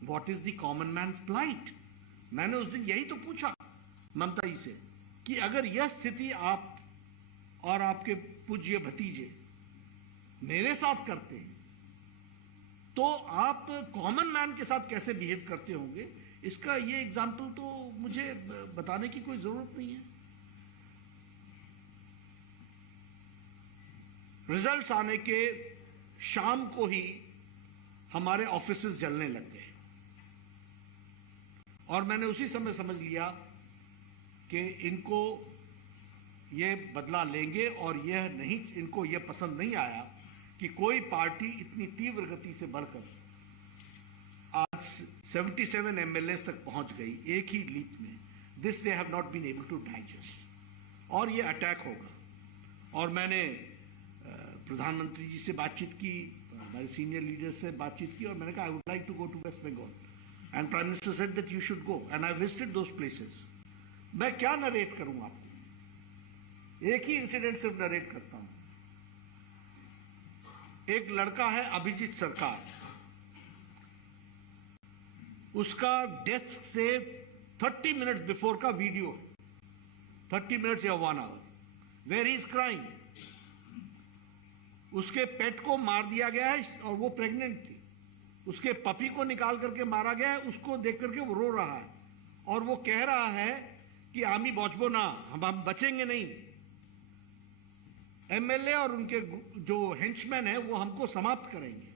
what is the common man plight? मैंने उस दिन यही तो पूछा ममता जी से कि अगर यह स्थिति आप और आपके पूज्य भतीजे मेरे साथ करते हैं तो आप कॉमन मैन के साथ कैसे बिहेव करते होंगे? इसका ये एग्जाम्पल तो मुझे बताने की कोई जरूरत नहीं है। रिजल्ट्स आने के शाम को ही हमारे ऑफिसेस जलने लग गए और मैंने उसी समय समझ लिया कि इनको ये बदला लेंगे और यह नहीं, इनको यह पसंद नहीं आया कि कोई पार्टी इतनी तीव्र गति से बढ़कर आज 77 एमएलएस तक पहुंच गई एक ही लीप में। This they have not been able to digest और ये अटैक होगा। और मैंने प्रधानमंत्री जी से बातचीत की, हमारे सीनियर लीडर्स से बातचीत की और मैंने कहा I would like to go to West Bengal and prime minister said that you should go and I visited those places. मैं क्या नरेट करूं आपको, एक ही इंसिडेंट सिर्फ नरेट करता हूं। एक लड़का है अभिजीत सरकार, उसका डेथ से 30 मिनट्स बिफोर का वीडियो, 30 मिनट्स या 1 hour, where he is crying. उसके पेट को मार दिया गया है और वो प्रेग्नेंट थी। उसके पपी को निकाल करके मारा गया है, उसको देख करके वो रो रहा है और वो कह रहा है कि आमी बचबो ना, हम बचेंगे नहीं। एमएलए और उनके जो हेंचमैन है वो हमको समाप्त करेंगे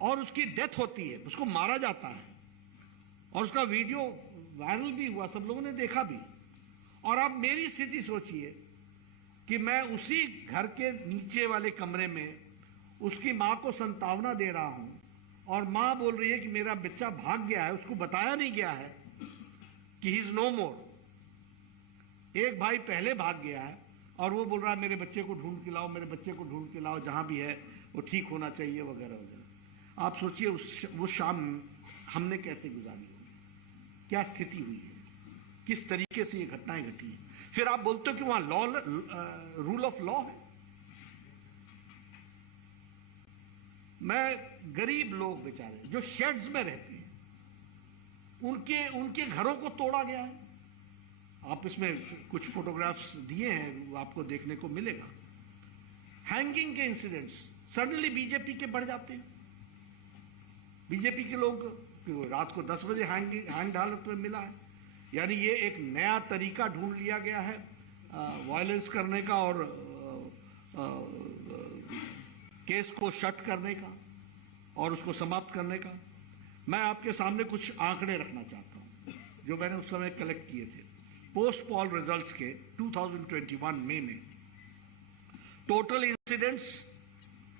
और उसकी डेथ होती है, उसको मारा जाता है और उसका वीडियो वायरल भी हुआ, सब लोगों ने देखा भी। और आप मेरी स्थिति सोचिए कि मैं उसी घर के नीचे वाले कमरे में उसकी मां को संतावना दे रहा हूं और मां बोल रही है कि मेरा बच्चा भाग गया है, उसको बताया नहीं गया है कि ही इज नो मोर। एक भाई पहले भाग गया है और वो बोल रहा है मेरे बच्चे को ढूंढ के लाओ, मेरे बच्चे को ढूंढ के लाओ, जहां भी है वो ठीक होना चाहिए वगैरह वगैरह। आप सोचिए वो शाम हमने कैसे गुजारी होगी, क्या स्थिति हुई है, किस तरीके से ये घटनाएं घटी हैं। फिर आप बोलते हो कि वहां लॉ, रूल ऑफ लॉ है। मैं गरीब लोग बेचारे जो शेड्स में रहते हैं, उनके घरों को तोड़ा गया है। आप इसमें कुछ फोटोग्राफ्स दिए हैं, वो आपको देखने को मिलेगा। हैंगिंग के इंसिडेंट्स सडनली बीजेपी के बढ़ जाते हैं। बीजेपी के लोग रात को 10 बजे हैंग हालत में मिला है। यानी ये एक नया तरीका ढूंढ लिया गया है वायलेंस करने का और केस को शट करने का और उसको समाप्त करने का। मैं आपके सामने कुछ आंकड़े रखना चाहता हूं जो मैंने उस समय कलेक्ट किए थे। पोस्ट पॉल रिजल्ट्स के 2021 मई में total incidents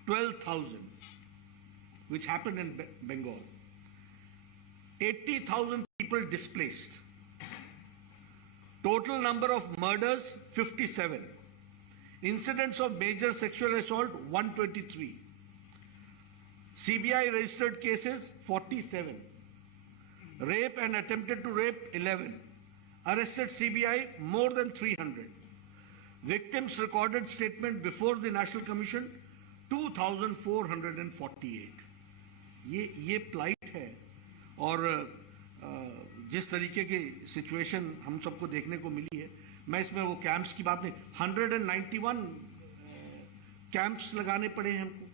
12,000 which happened in Bengal. 80,000 people displaced. Total number of murders 57. Incidents of major sexual assault 123. CBI registered cases 47. Rape and attempted to rape 11. Arrested CBI more than 300. Victims recorded statement before the National Commission 2,448. ये plight है और जिस तरीके की situation हम सबको देखने को मिली है। मैं इसमें वो कैंप्स की बात नहीं, 191 कैंप्स लगाने पड़े हैं हमको।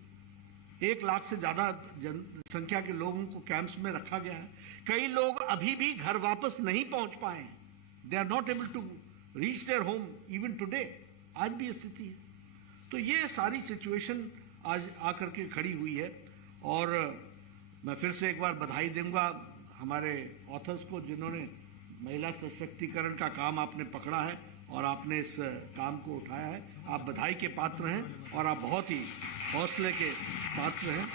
1 लाख से ज्यादा जनसंख्या के लोगों को कैंप्स में रखा गया है। कई लोग अभी भी घर वापस नहीं पहुंच पाए हैं। They are not able to reach their home even today. आज भी स्थिति है। तो ये सारी सिचुएशन आज आकर के खड़ी हुई है और मैं फिर से एक बार बधाई दूंगा हमारे ऑथर्स को जिन्होंने महिला सशक्तिकरण का काम आपने पकड़ा है और आपने इस काम को उठाया है। आप बधाई के पात्र हैं और आप बहुत ही हौसले के पात्र हैं।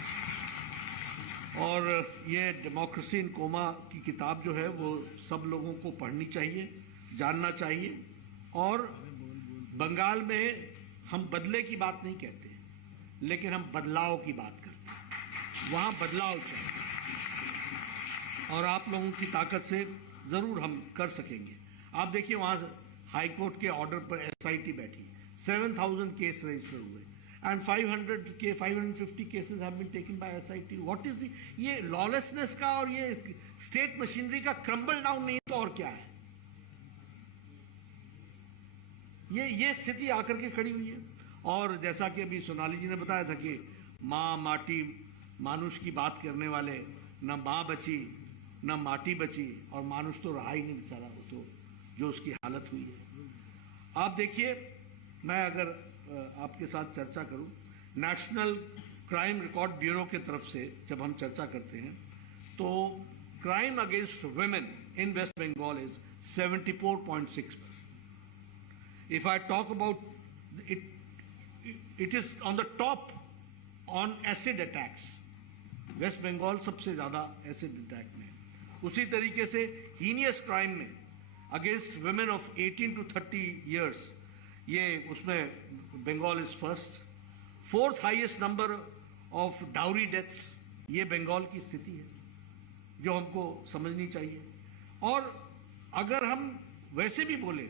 और ये डेमोक्रेसी इन कोमा की किताब जो है वो सब लोगों को पढ़नी चाहिए, जानना चाहिए। और बंगाल में हम बदले की बात नहीं कहते, लेकिन हम बदलाव की बात करते हैं। वहां बदलाव चाहिए और आप लोगों की ताकत से जरूर हम कर सकेंगे। आप देखिए वहां हाई कोर्ट के ऑर्डर पर एसआईटी बैठी, 7,000 केस रजिस्टर हुए and 550 cases have been taken by SIT. What is the ये lawlessness का और ये स्टेट मशीनरी का क्रम्बल डाउन नहीं तो और क्या है? ये स्थिति आकर के खड़ी हुई है। और जैसा कि अभी सोनाली जी ने बताया था कि माँ माटी मानुष की बात करने वाले, न माँ बची न माटी बची और मानुष तो रहा ही नहीं बेचारा, वो तो जो उसकी हालत हुई है। आप देखिए, मैं अगर आपके साथ चर्चा करूं, नेशनल क्राइम रिकॉर्ड ब्यूरो के तरफ से जब हम चर्चा करते हैं तो crime against women in West Bengal is 74.6%. If I talk about it, it is on the top on acid attacks. West Bengal सबसे ज्यादा एसिड अटैक में। उसी तरीके से हीनियस क्राइम में against women of 18 to 30 years, ये उसमें Bengal is first. 4th highest number of dowry deaths, ये बंगाल की स्थिति है जो हमको समझनी चाहिए। और अगर हम वैसे भी बोले,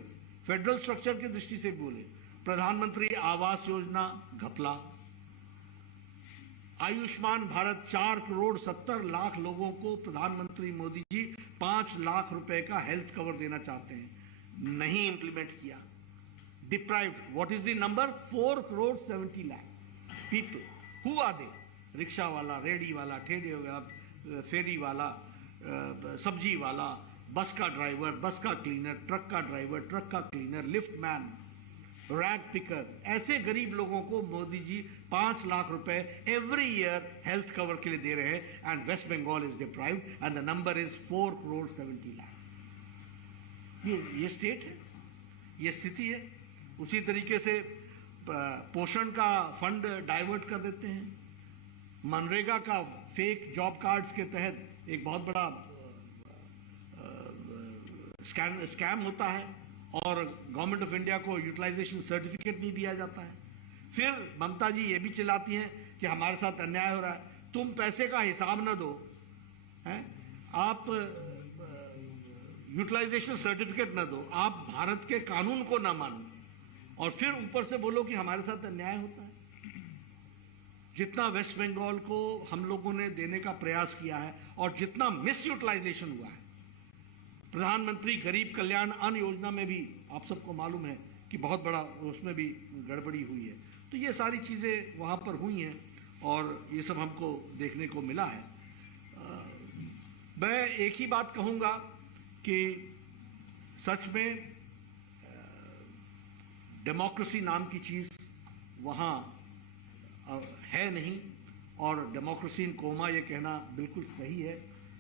फेडरल स्ट्रक्चर की दृष्टि से भी बोले, प्रधानमंत्री आवास योजना घपला, आयुष्मान भारत 4 करोड़ 70 लाख लोगों को प्रधानमंत्री मोदी जी 5 लाख रुपए का हेल्थ कवर देना चाहते हैं, नहीं इंप्लीमेंट किया। Deprived, what is the number? 4 crore 70 lakh people. Who are they? Rickshaw वाला, रेडी वाला, ठेले वाला, फेरी वाला, सब्जी वाला, बस का ड्राइवर, बस का क्लीनर, ट्रक का ड्राइवर, ट्रक का cleaner, lift man, rag picker, ऐसे गरीब लोगों को मोदी जी 5 लाख रुपए एवरी ईयर हेल्थ कवर के लिए दे रहे हैं। And West Bengal is deprived and the number is 4 crore 70 lakh. ये स्टेट है, ये स्थिति है। उसी तरीके से पोषण का फंड डाइवर्ट कर देते हैं। मनरेगा का फेक जॉब कार्ड्स के तहत एक बहुत बड़ा स्कैम होता है और गवर्नमेंट ऑफ इंडिया को यूटिलाइजेशन सर्टिफिकेट नहीं दिया जाता है। फिर ममता जी ये भी चिल्लाती हैं कि हमारे साथ अन्याय हो रहा है। तुम पैसे का हिसाब न दो, हैं? आप यूटिलाइजेशन सर्टिफिकेट न दो, आप भारत के कानून को ना मानो और फिर ऊपर से बोलो कि हमारे साथ अन्याय होता है। जितना वेस्ट बंगाल को हम लोगों ने देने का प्रयास किया है और जितना मिस यूटिलाइजेशन हुआ है, प्रधानमंत्री गरीब कल्याण अन्न योजना में भी आप सबको मालूम है कि बहुत बड़ा उसमें भी गड़बड़ी हुई है। तो ये सारी चीज़ें वहाँ पर हुई हैं और ये सब हमको देखने को मिला है। मैं एक ही बात कहूँगा कि सच में डेमोक्रेसी नाम की चीज़ वहाँ है नहीं और डेमोक्रेसी इन कोमा ये कहना बिल्कुल सही है।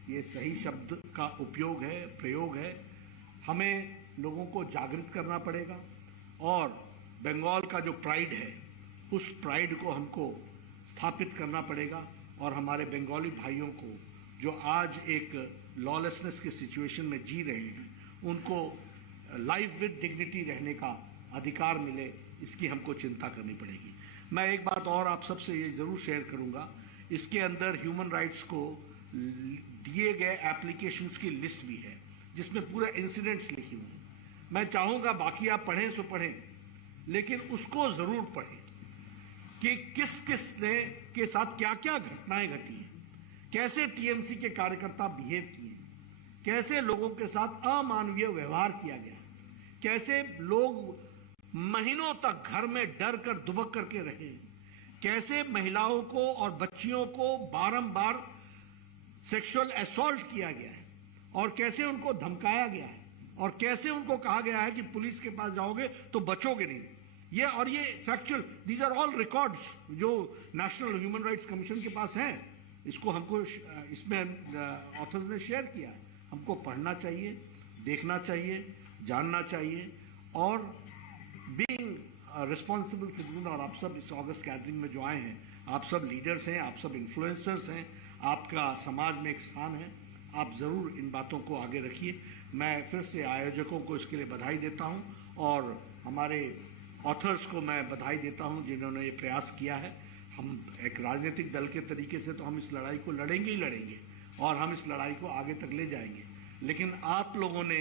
ये सही शब्द का उपयोग है, प्रयोग है। हमें लोगों को जागृत करना पड़ेगा और बंगाल का जो प्राइड है उस प्राइड को हमको स्थापित करना पड़ेगा और हमारे बंगाली भाइयों को जो आज एक लॉलेसनेस के सिचुएशन में जी रहे हैं उनको लाइफ विद डिग्निटी रहने का अधिकार मिले, इसकी हमको चिंता करनी पड़ेगी। मैं एक बात और आप सबसे ये ज़रूर शेयर करूँगा, इसके अंदर ह्यूमन राइट्स को दिए गए एप्लीकेशंस की लिस्ट भी है जिसमें पूरे इंसिडेंट्स लिखी हुई हैं। मैं चाहूँगा बाकी आप पढ़ें सो पढ़ें, लेकिन उसको ज़रूर पढ़ें कि किस किस ने के साथ क्या क्या घटनाएं घटी हैं, कैसे टीएमसी के कार्यकर्ता बिहेव किए, कैसे लोगों के साथ अमानवीय व्यवहार किया गया, कैसे लोग महीनों तक घर में डर कर दुबक करके रहे, कैसे महिलाओं को और बच्चियों को बारंबार सेक्सुअल असॉल्ट किया गया है और कैसे उनको धमकाया गया है और कैसे उनको कहा गया है कि पुलिस के पास जाओगे तो बचोगे नहीं। ये factual, these are all records जो नेशनल ह्यूमन राइट्स कमीशन के पास हैं। इसको हमको इसमें ऑथर्स ने शेयर किया है। हमको पढ़ना चाहिए, देखना चाहिए, जानना चाहिए और बीइंग रिस्पॉन्सिबल सिटीजन। और आप सब इस ऑगस्ट गैदरिंग में जो आए हैं, आप सब लीडर्स हैं, आप सब इन्फ्लुएंसर्स हैं, आपका समाज में एक स्थान है, आप ज़रूर इन बातों को आगे रखिए। मैं फिर से आयोजकों को इसके लिए बधाई देता हूं और हमारे ऑथर्स को मैं बधाई देता हूं जिन्होंने ये प्रयास किया है। हम एक राजनीतिक दल के तरीके से तो हम इस लड़ाई को लड़ेंगे ही लड़ेंगे और हम इस लड़ाई को आगे तक ले जाएंगे, लेकिन आप लोगों ने,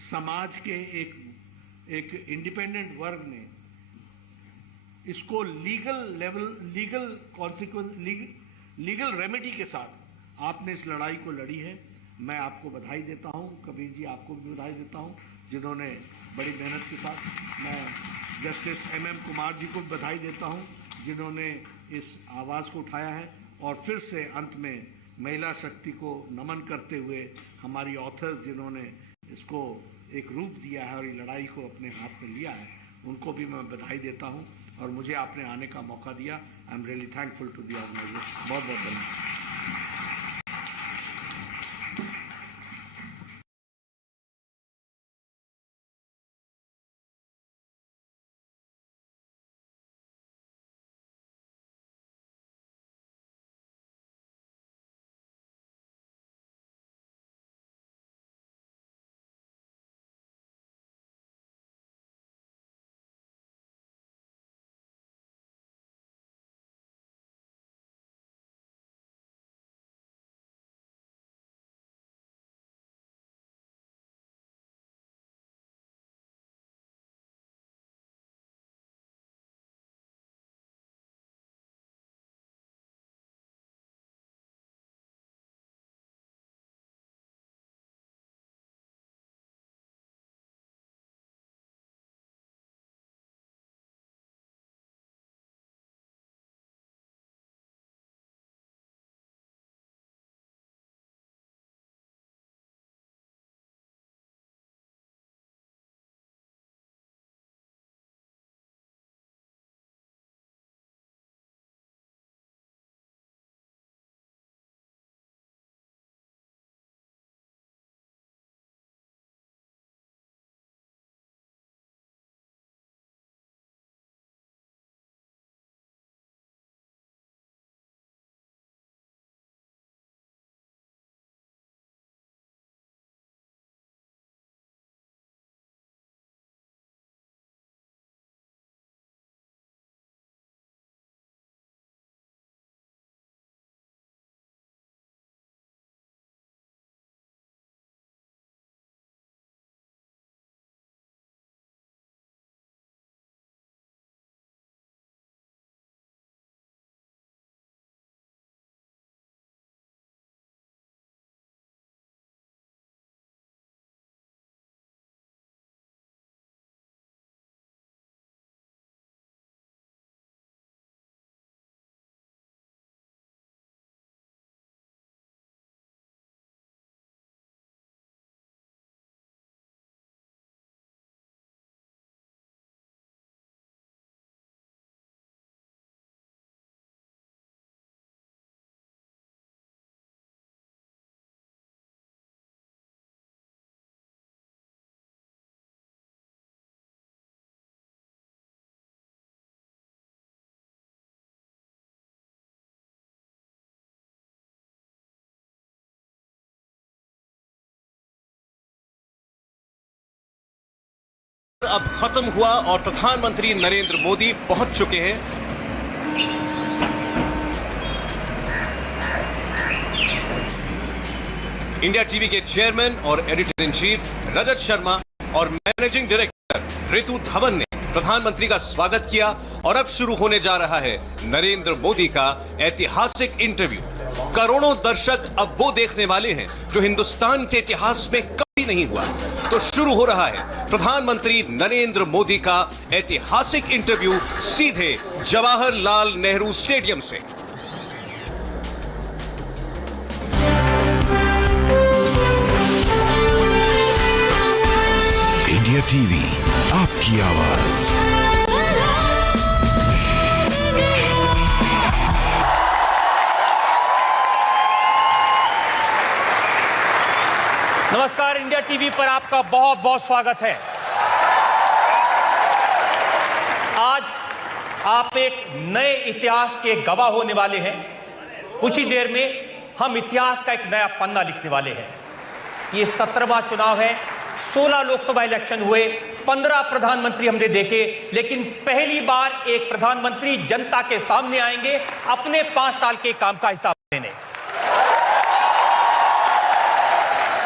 समाज के एक इंडिपेंडेंट वर्ग ने इसको लीगल रेमेडी के साथ आपने इस लड़ाई को लड़ी है। मैं आपको बधाई देता हूं। कबीर जी, आपको भी बधाई देता हूं जिन्होंने बड़ी मेहनत के साथ। मैं जस्टिस MM कुमार जी को भी बधाई देता हूं जिन्होंने इस आवाज़ को उठाया है। और फिर से अंत में महिला शक्ति को नमन करते हुए हमारी ऑथर्स जिन्होंने इसको एक रूप दिया है और ये लड़ाई को अपने हाथ में लिया है, उनको भी मैं बधाई देता हूं। और मुझे आपने आने का मौका दिया। I am really thankful to the organiser. बहुत बहुत धन्यवाद। अब खत्म हुआ और प्रधानमंत्री नरेंद्र मोदी पहुंच चुके हैं। इंडिया टीवी के चेयरमैन और editor in chief Rajat Sharma और मैनेजिंग डायरेक्टर ऋतु धवन ने प्रधानमंत्री का स्वागत किया और अब शुरू होने जा रहा है नरेंद्र मोदी का ऐतिहासिक इंटरव्यू। करोड़ों दर्शक अब वो देखने वाले हैं जो हिंदुस्तान के इतिहास में कभी नहीं हुआ। तो शुरू हो रहा है प्रधानमंत्री नरेंद्र मोदी का ऐतिहासिक इंटरव्यू सीधे जवाहरलाल नेहरू स्टेडियम से। इंडिया टीवी, आपकी आवाज। नमस्कार, इंडिया टीवी पर आपका बहुत बहुत स्वागत है। आज आप एक नए इतिहास के गवाह होने वाले हैं। कुछ ही देर में हम इतिहास का एक नया पन्ना लिखने वाले हैं। ये 17वां चुनाव है। 16 लोकसभा इलेक्शन हुए, 15 प्रधानमंत्री हमने देखे, लेकिन पहली बार एक प्रधानमंत्री जनता के सामने आएंगे अपने 5 साल के काम का हिसाब देने।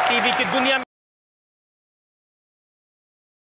टीवी की दुनिया में